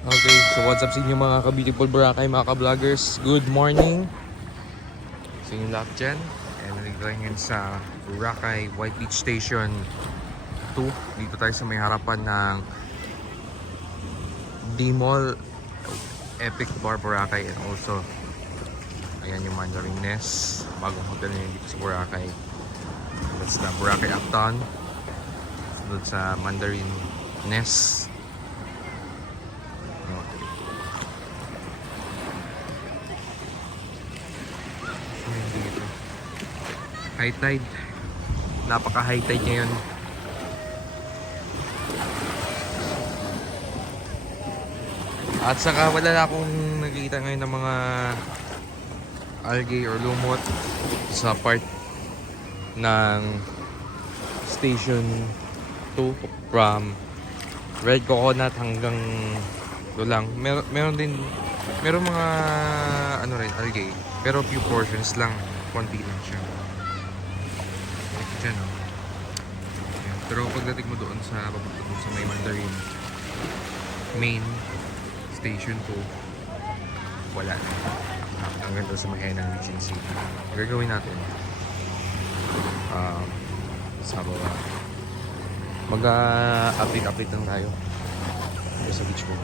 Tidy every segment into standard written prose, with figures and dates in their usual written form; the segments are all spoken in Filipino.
Okay, so what's up sa inyo mga ka-beautiful Boracay, mga ka-vloggers? Good morning sa inyong lahat dyan. And nandito tayo ngayon sa Boracay White Beach Station 2. Dito tayo sa may harapan ng D-Mall, Epic Bar Boracay, and also ayan yung Mandarin Nest, bagong hotel ngayon dito sa Boracay. That's the Boracay Uptown, sunod sa Mandarin Nest. High tide, napaka high tide ngayon. At saka wala na akong nakikita ngayon ng mga algae or lumot sa part ng station 2 from Red Coconut hanggang doon lang. Meron mga ano rin algae, pero few portions lang, konti lang siya. Diyan, oh. Ayan. Pero pagdating mo doon sa papunta doon sa may Mandarin main station 2, wala na. Hanggang doon sa may ng Regency. Gagawin natin sa baba, mag-update lang tayo dito sa beach ko.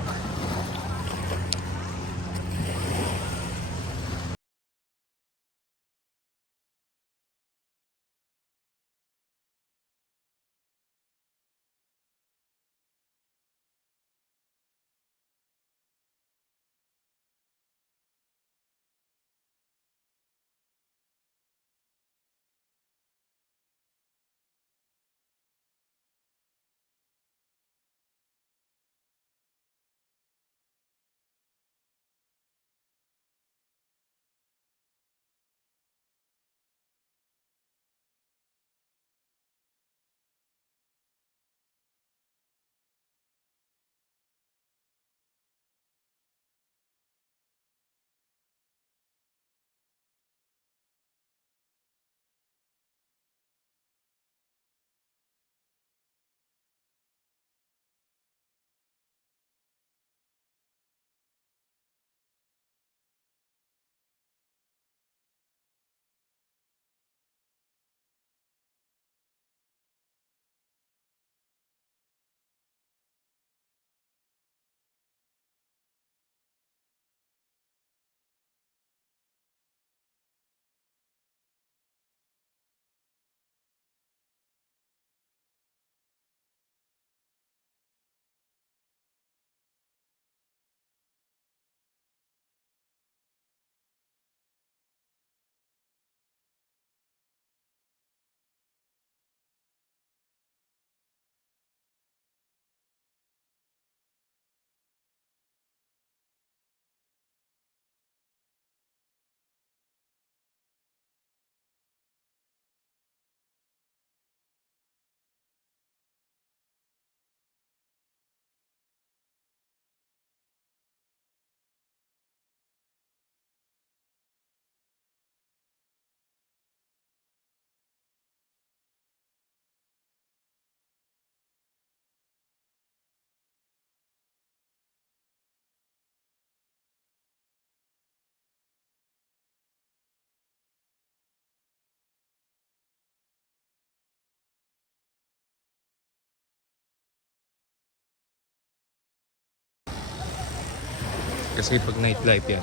Kasi pag nightlife yan,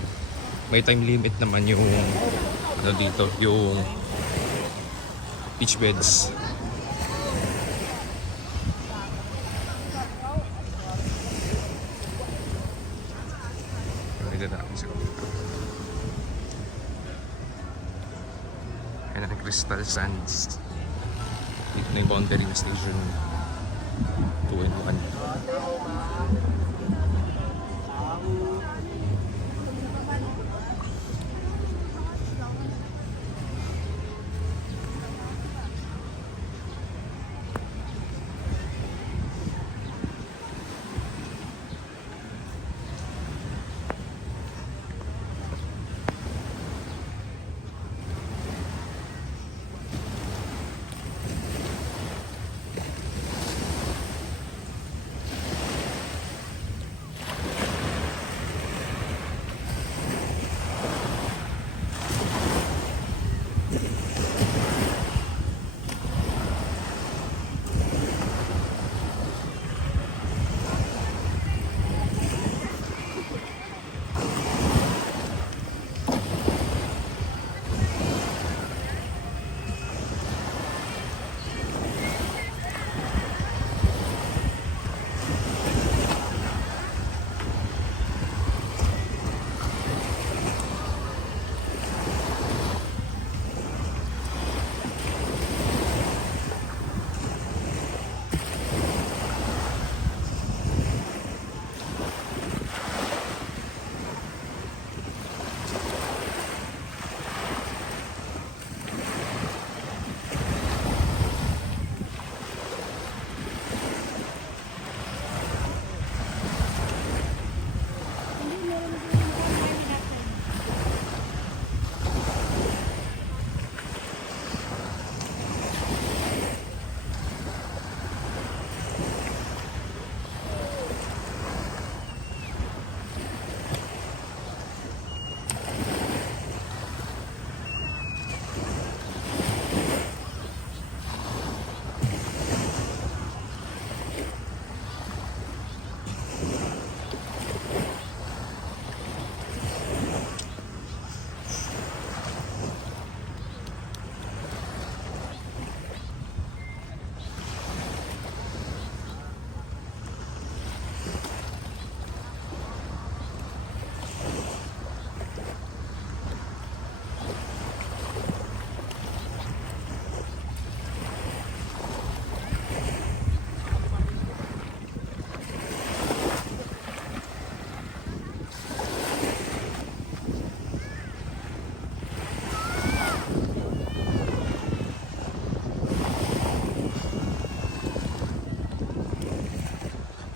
may time limit naman yung ano dito, yung beach beds. Dito na ako sa kapita. Ayan ang Crystal Sands. Dito na yung boundary na station 2 and 1.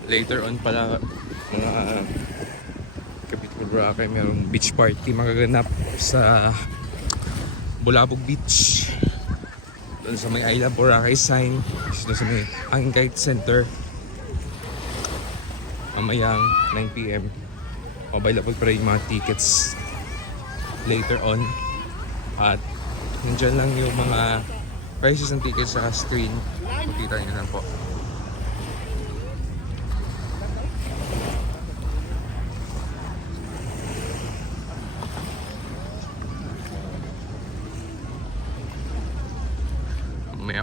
Later on pala, mga Capitol Boracay, mayroong beach party magaganap sa Bulabog Beach. Doon sa may I Love Boracay sign, doon sa may Hanging Kite Center. Mamayang 9 PM. Available pa rin yung mga tickets later on. At nandyan lang yung mga prices ng tickets sa screen. Makita nyo lang po.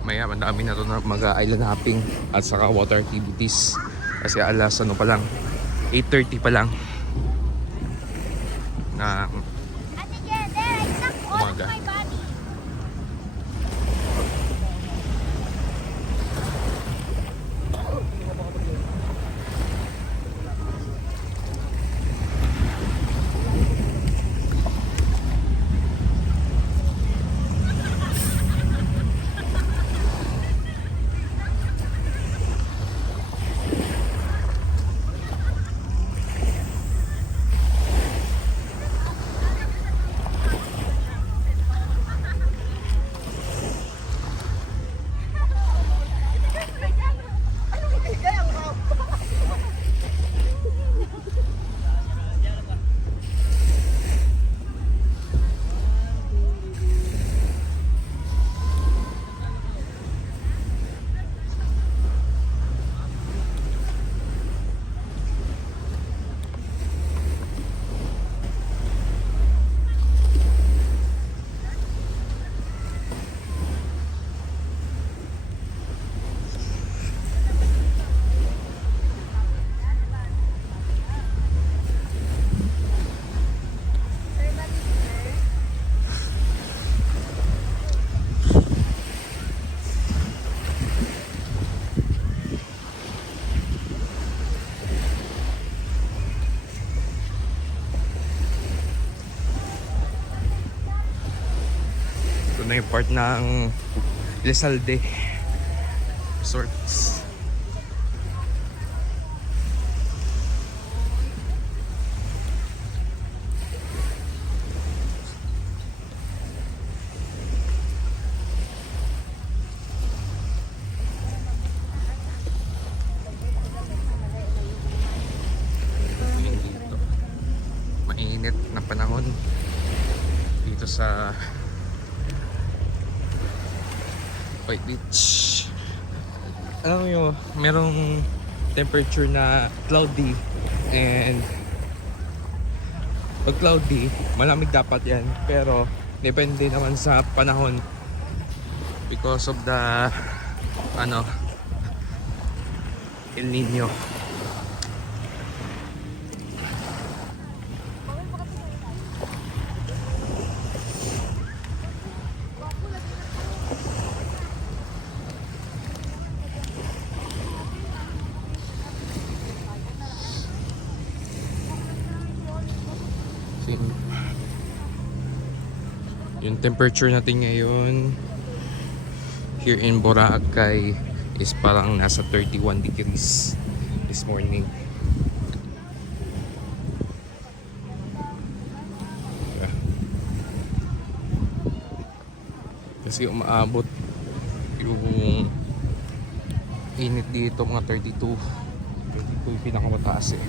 Maya madami na to na mag-island hopping at saka water activities. Kasi alas ano pa lang, 8:30 pa lang na umaga. Ito na yung part ng Lesalde Resorts. Dito mainit na panahon dito sa White Beach. Alam mo yun, merong temperature na cloudy, and pag cloudy, malamig dapat yan, pero depende naman sa panahon because of the El Nino. Yung temperature natin ngayon here in Boracay is parang nasa 31 degrees this morning. Kasi umaabot yung init dito mga 32 yung pinakamataas eh.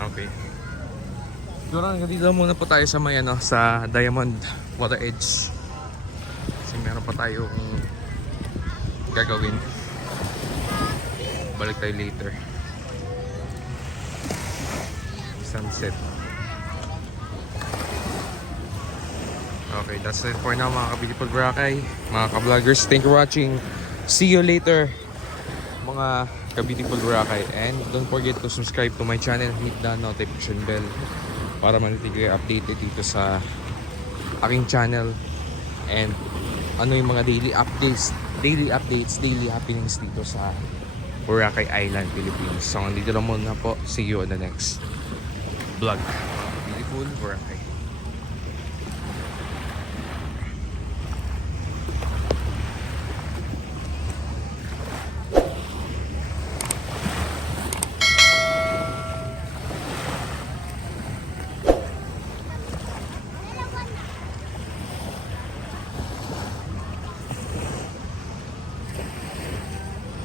Okay. Siguro dito muna po tayo sa may sa Diamond Water Edge. Kasi meron pa tayong gagawin. Balik tayo later. Sunset. Okay, that's it for now mga ka-Beautiful Boracay, mga ka-vloggers. Thank you for watching. See you later mga ka-Beautiful Boracay, and don't forget to subscribe to my channel, hit the notification bell para manatili kayo updated dito sa aking channel and ano yung mga daily updates daily updates, daily happenings dito sa Boracay Island, Philippines. So, dito lang muna po. See you on the next vlog. Beautiful Boracay.